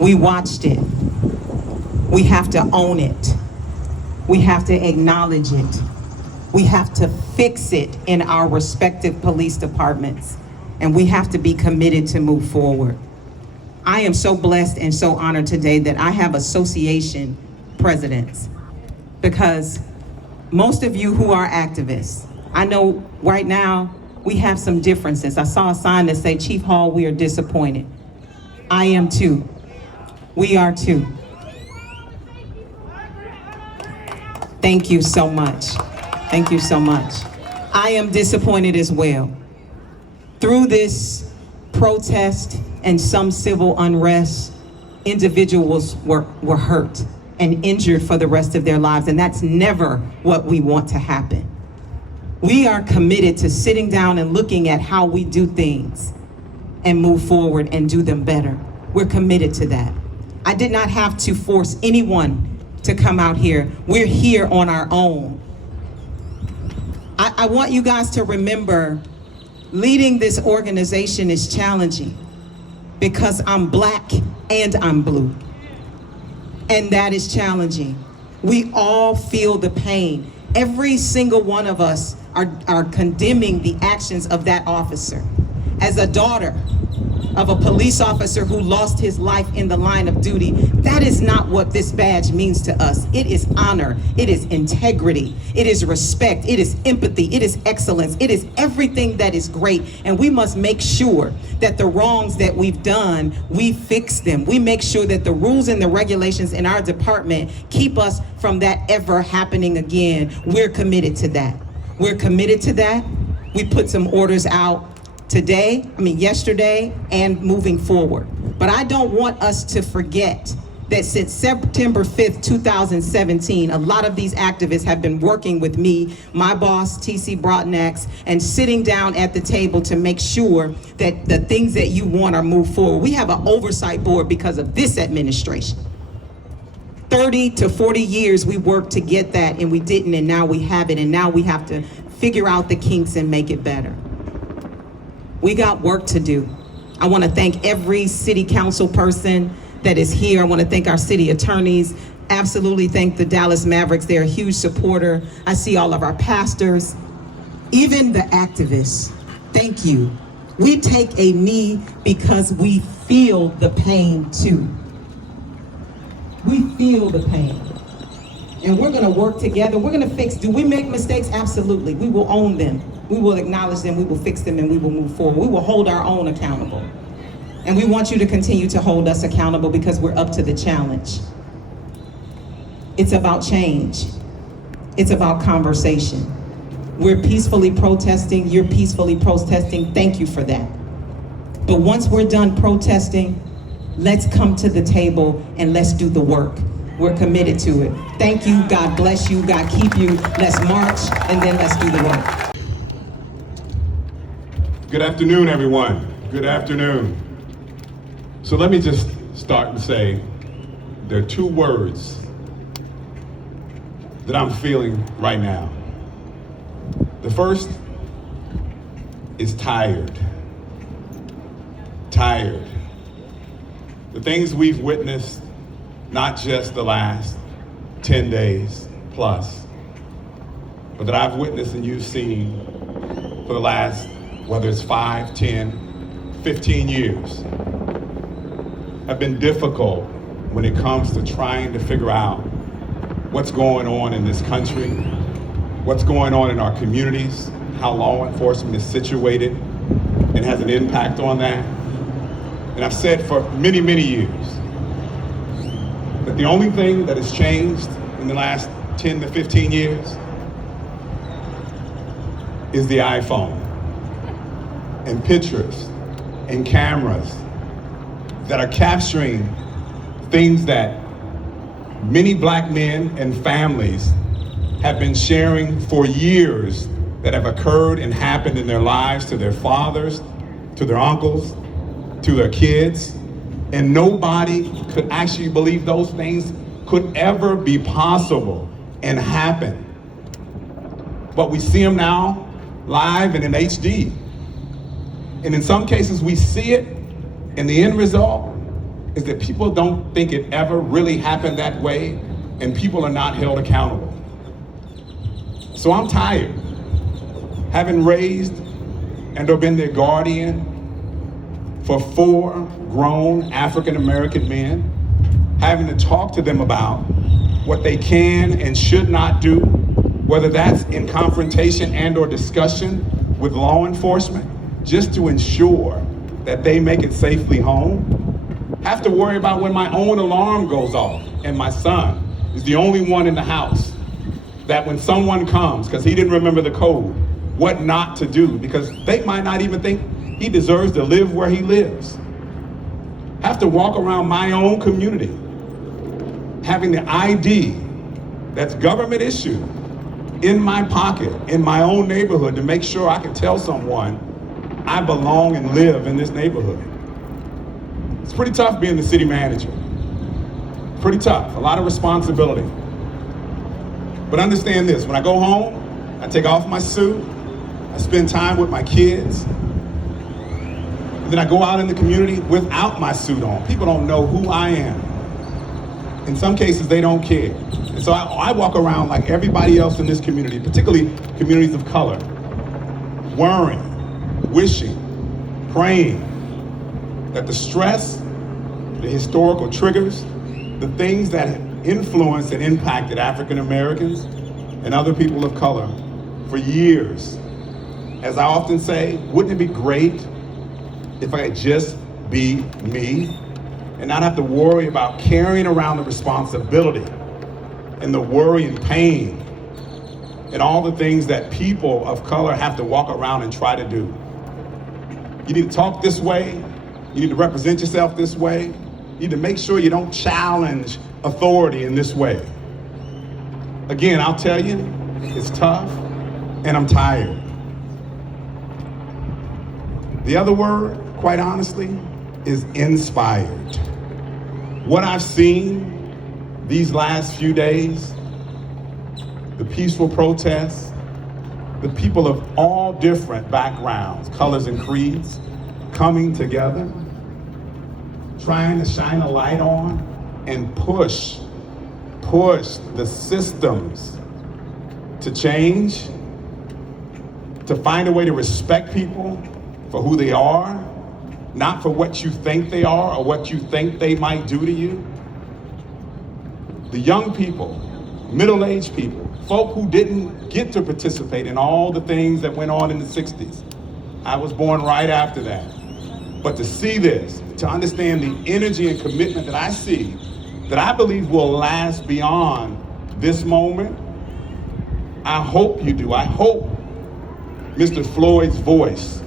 We watched it. We have to own it. We have to acknowledge it. We have to fix it in our respective police departments. And we have to be committed to move forward. I am so blessed and so honored today that I have association presidents, because most of you who are activists, I know right now we have some differences. I saw a sign that said, Chief Hall, we are disappointed. I am too. We are too. Thank you so much. Thank you so much. I am disappointed as well. Through this protest and some civil unrest, individuals were hurt and injured for the rest of their lives, and that's never what we want to happen. We are committed to sitting down and looking at how we do things and move forward and do them better. We're committed to that. I did not have to force anyone to come out here. We're here on our own. I want you guys to remember, leading this organization is challenging because I'm Black and I'm blue. And that is challenging. We all feel the pain. Every single one of us are condemning the actions of that officer. As a daughter of a police officer who lost his life in the line of duty, that is not what this badge means to us. It is honor, it is integrity, it is respect, it is empathy, it is excellence, it is everything that is great. And we must make sure that the wrongs that we've done, we fix them. We make sure that the rules and the regulations in our department keep us from that ever happening again. We're committed to that. We're committed to that. We put some orders out yesterday, and moving forward. But I don't want us to forget that since September 5th, 2017, a lot of these activists have been working with me, my boss, TC Broadnax, and sitting down at the table to make sure that the things that you want are moved forward. We have an oversight board because of this administration. 30 to 40 years we worked to get that, and we didn't, and now we have it, and now we have to figure out the kinks and make it better. We got work to do. I want to thank every city council person that is here. I want to thank our city attorneys. Absolutely thank the Dallas Mavericks. They're a huge supporter. I see all of our pastors, even the activists. Thank you. We take a knee because we feel the pain too. We feel the pain. And we're going to work together. We're going to fix. Do we make mistakes? Absolutely. We will own them. We will acknowledge them, we will fix them, and we will move forward. We will hold our own accountable. And we want you to continue to hold us accountable because we're up to the challenge. It's about change. It's about conversation. We're peacefully protesting, you're peacefully protesting, thank you for that. But once we're done protesting, let's come to the table and let's do the work. We're committed to it. Thank you, God bless you, God keep you. Let's march, and then let's do the work. Good afternoon, everyone. Good afternoon. So let me just start and say, there are two words that I'm feeling right now. The first is tired. Tired. The things we've witnessed, not just the last 10 days plus, but that I've witnessed and you've seen for the last, whether it's 5, 10, 15 years, have been difficult when it comes to trying to figure out what's going on in this country, what's going on in our communities, how law enforcement is situated and has an impact on that. And I've said for many, many years that the only thing that has changed in the last 10 to 15 years is the iPhone and pictures and cameras that are capturing things that many Black men and families have been sharing for years that have occurred and happened in their lives to their fathers, to their uncles, to their kids. And nobody could actually believe those things could ever be possible and happen. But we see them now live and in HD. And in some cases we see it, and the end result is that people don't think it ever really happened that way, and people are not held accountable. So I'm tired, having raised and or been their guardian for 4 grown African American men, having to talk to them about what they can and should not do, whether that's in confrontation and or discussion with law enforcement, just to ensure that they make it safely home. Have to worry about when my own alarm goes off and my son is the only one in the house, that when someone comes, because he didn't remember the code, what not to do, because they might not even think he deserves to live where he lives. Have to walk around my own community having the ID that's government issued in my pocket, in my own neighborhood, to make sure I can tell someone I belong and live in this neighborhood. It's pretty tough being the city manager. Pretty tough, a lot of responsibility. But understand this, when I go home, I take off my suit, I spend time with my kids, and then I go out in the community without my suit on. People don't know who I am. In some cases, they don't care. And so I walk around like everybody else in this community, particularly communities of color, worrying, wishing, praying that the stress, the historical triggers, the things that have influenced and impacted African Americans and other people of color for years. As I often say, wouldn't it be great if I could just be me and not have to worry about carrying around the responsibility and the worry and pain and all the things that people of color have to walk around and try to do. You need to talk this way. You need to represent yourself this way. You need to make sure you don't challenge authority in this way. Again, I'll tell you, it's tough and I'm tired. The other word, quite honestly, is inspired. What I've seen these last few days, the peaceful protests, the people of all different backgrounds, colors, and creeds coming together, trying to shine a light on and push the systems to change, to find a way to respect people for who they are, not for what you think they are or what you think they might do to you. The young people, middle-aged people, folk who didn't get to participate in all the things that went on in the 60s. I was born right after that. But to see this, to understand the energy and commitment that I see, that I believe will last beyond this moment, I hope you do. I hope Mr. Floyd's voice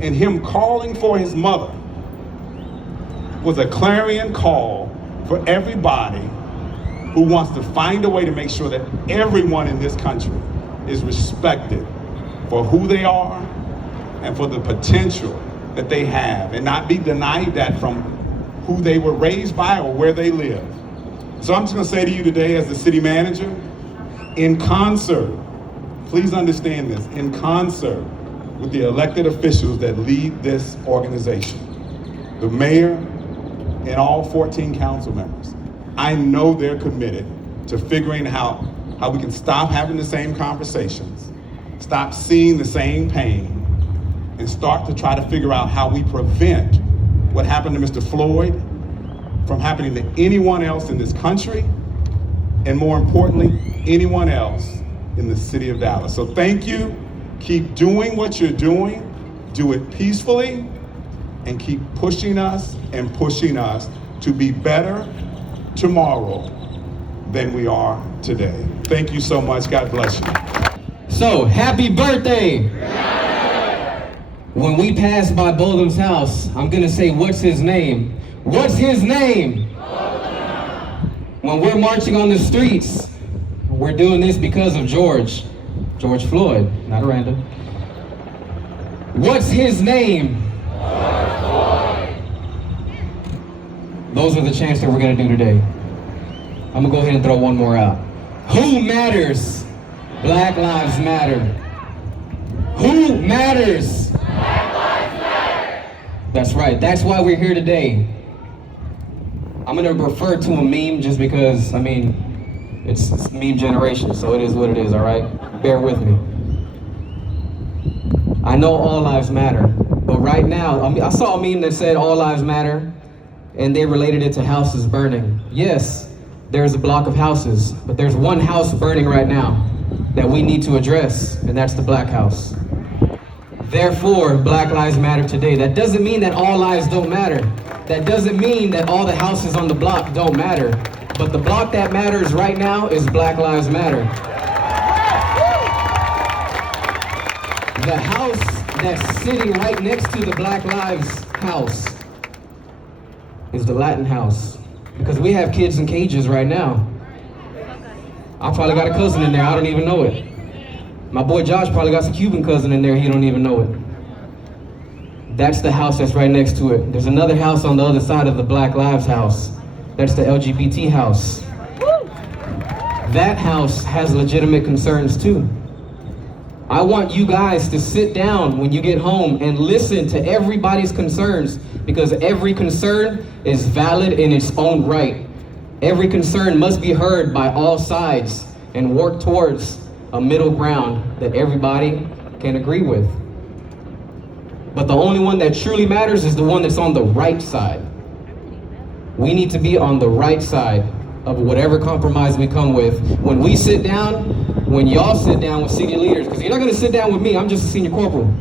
and him calling for his mother was a clarion call for everybody who wants to find a way to make sure that everyone in this country is respected for who they are and for the potential that they have, and not be denied that from who they were raised by or where they live. So I'm just gonna say to you today as the city manager, in concert, please understand this, in concert with the elected officials that lead this organization, the mayor and all 14 council members, I know they're committed to figuring out how we can stop having the same conversations, stop seeing the same pain, and start to try to figure out how we prevent what happened to Mr. Floyd from happening to anyone else in this country, and more importantly, anyone else in the city of Dallas. So thank you. Keep doing what you're doing. Do it peacefully, and keep pushing us to be better tomorrow than we are today. Thank you so much. God bless you. So, happy birthday! When we pass by Boldham's house, I'm gonna say, what's his name? What's his name? When we're marching on the streets, we're doing this because of George Floyd, not random. What's his name? Those are the chants that we're gonna do today. I'm gonna go ahead and throw one more out. Who matters? Black Lives Matter. Who matters? Black Lives Matter. That's right. That's why we're here today. I'm gonna refer to a meme just because, I mean, it's meme generation, so it is what it is, all right? Bear with me. I know all lives matter, but right now, I saw a meme that said all lives matter, and they related it to houses burning. Yes, there's a block of houses, but there's one house burning right now that we need to address, and that's the Black house. Therefore, Black Lives Matter today. That doesn't mean that all lives don't matter. That doesn't mean that all the houses on the block don't matter. But the block that matters right now is Black Lives Matter. The house that's sitting right next to the Black Lives house is the Latin house. Because we have kids in cages right now. I probably got a cousin in there, I don't even know it. My boy Josh probably got some Cuban cousin in there, he don't even know it. That's the house that's right next to it. There's another house on the other side of the Black Lives house. That's the LGBT house. That house has legitimate concerns too. I want you guys to sit down when you get home and listen to everybody's concerns, because every concern is valid in its own right. Every concern must be heard by all sides and work towards a middle ground that everybody can agree with. But the only one that truly matters is the one that's on the right side. We need to be on the right side of whatever compromise we come with. When we sit down, when y'all sit down with city leaders, because you're not gonna sit down with me, I'm just a senior corporal.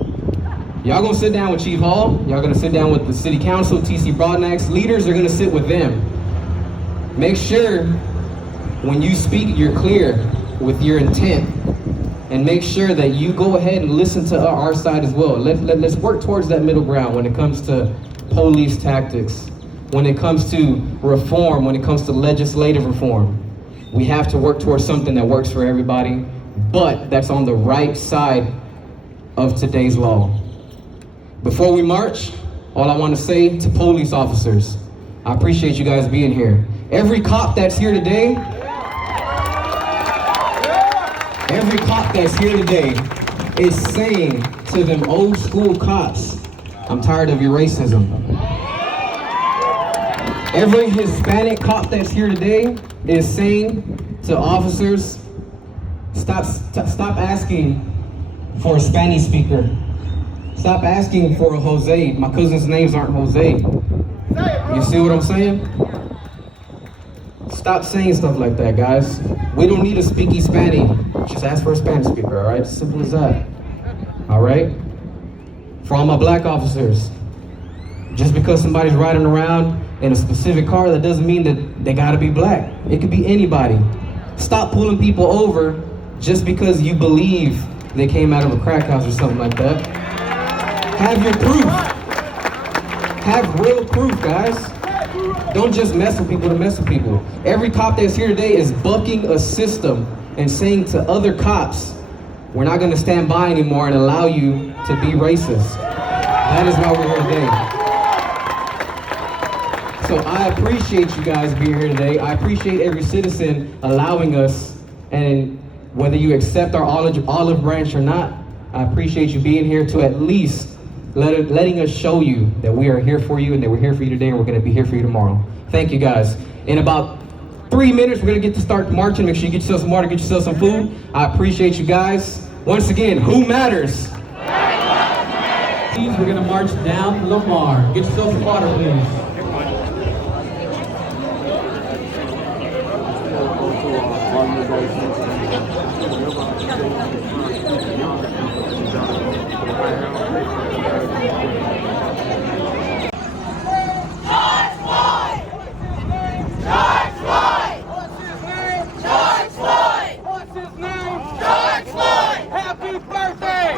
Y'all gonna sit down with Chief Hall, y'all gonna sit down with the city council, TC Broadnax, leaders are gonna sit with them. Make sure when you speak, you're clear with your intent, and make sure that you go ahead and listen to our side as well. Let's work towards that middle ground when it comes to police tactics, when it comes to reform, when it comes to legislative reform. We have to work towards something that works for everybody, but that's on the right side of today's law. Before we march, all I want to say to police officers, I appreciate you guys being here. Every cop that's here today, is saying to them old school cops, I'm tired of your racism. Every Hispanic cop that's here today is saying to officers, stop asking for a Spanish speaker. Stop asking for a Jose. My cousin's names aren't Jose. You see what I'm saying? Stop saying stuff like that, guys. We don't need to speak Hispanic. Just ask for a Spanish speaker, all right? Simple as that. All right? For all my black officers, just because somebody's riding around in a specific car, that doesn't mean that they gotta be black. It could be anybody. Stop pulling people over just because you believe they came out of a crack house or something like that. Have your proof. Have real proof, guys. Don't just mess with people to mess with people. Every cop that's here today is bucking a system and saying to other cops, we're not gonna stand by anymore and allow you to be racist. That is why we're here today. So I appreciate you guys being here today. I appreciate every citizen allowing us, and whether you accept our olive branch or not, I appreciate you being here to at least letting us show you that we are here for you and that we're here for you today and we're going to be here for you tomorrow. Thank you guys. In about 3 minutes, we're going to get to start marching. Make sure you get yourself some water, get yourself some food. I appreciate you guys. Once again, who matters? Please, we're going to march down Lamar. Get yourself some water, please. Happy birthday!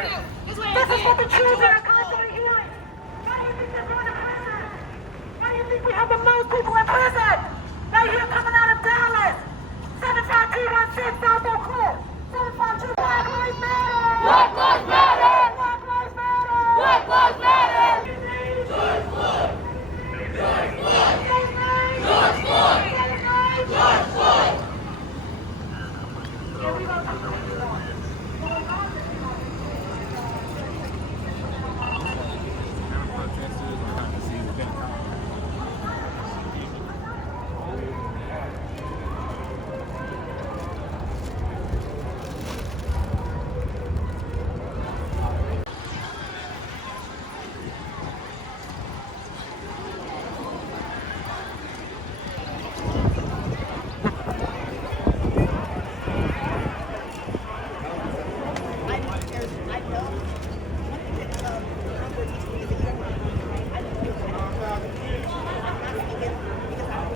hearing. This is what the children are constantly hearing. Why do you think they're going to prison? Why do you think we have the most people in prison? Right here coming out of Dallas. 75216 South Oak Cliff. 752 Black Lives Matter. Black Lives Matter. Black Lives Matter. Black Lives Matter. George Floyd. George Floyd. George Floyd. George Floyd. Yeah, we gonna keep going.